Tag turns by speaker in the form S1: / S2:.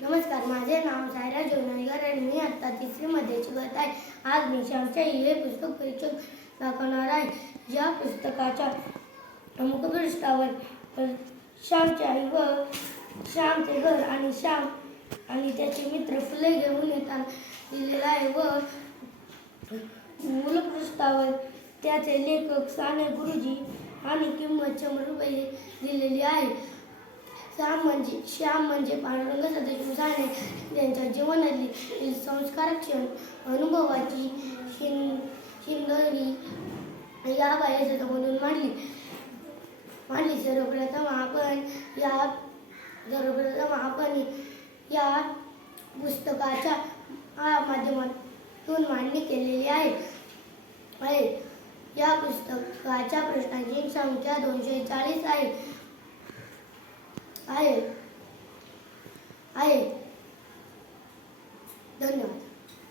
S1: नमस्कार माझे नाव सायरा जोनाईकर आणि मी आत्ता तिसरीमध्ये शिकत आहे. आज मी श्यामच्या हे पुस्तक परीक्षक दाखवणार आहे. या पुस्तकाच्या मुखपृष्ठावर श्यामच्या आई व श्यामचे घर आणि श्याम आणि त्याचे मित्र फुले घेऊन येताना दिलेला आहे व मूलपृष्ठावर त्याचे लेखक साने गुरुजी आणि किंमत शंभर रुपये दिलेली आहे. श्याम म्हणजे श्याम म्हणजे पांडुरंग त्यांच्या साने यांच्या जीवनातली संस्कार क्षण अनुभवाची शिन शिंदरी या म्हणून मांडली. मांडली. सर्वप्रथम आपण या सर्वप्रथम आपण या पुस्तकाच्या माध्यमातून मांडणी केलेली आहे. आहे. या पुस्तकाच्या प्रश्नांची संख्या दोनशे चाळीस आहे. आहे. आहे.